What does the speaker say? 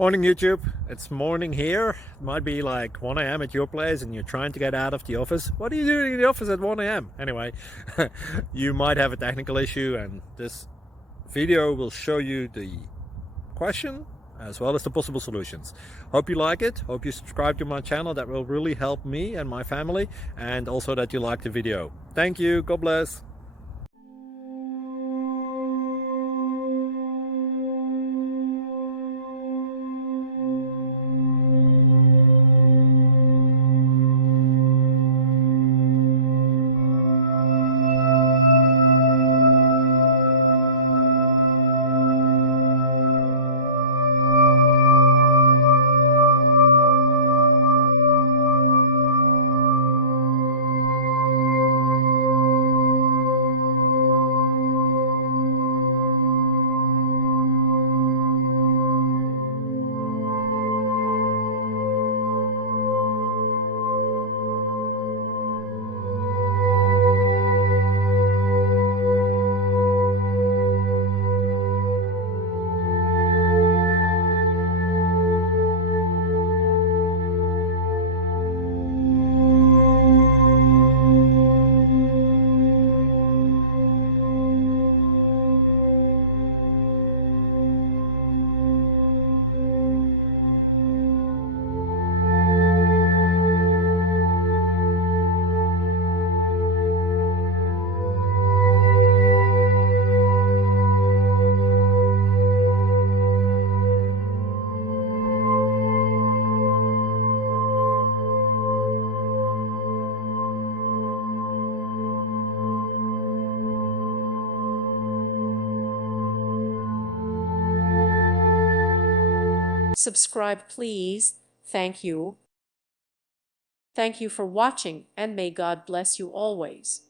Morning YouTube, it's morning here. It might be like 1 a.m. at your place and you're trying to get out of the office. What are you doing in the office at 1 a.m.? Anyway, you might have a technical issue and this video will show you the question as well as the possible solutions. Hope you like it, hope you subscribe to my channel. That will really help me and my family, and also that you like the video. Thank you, God bless. Subscribe, please. Thank you. Thank you for watching, and may God bless you always.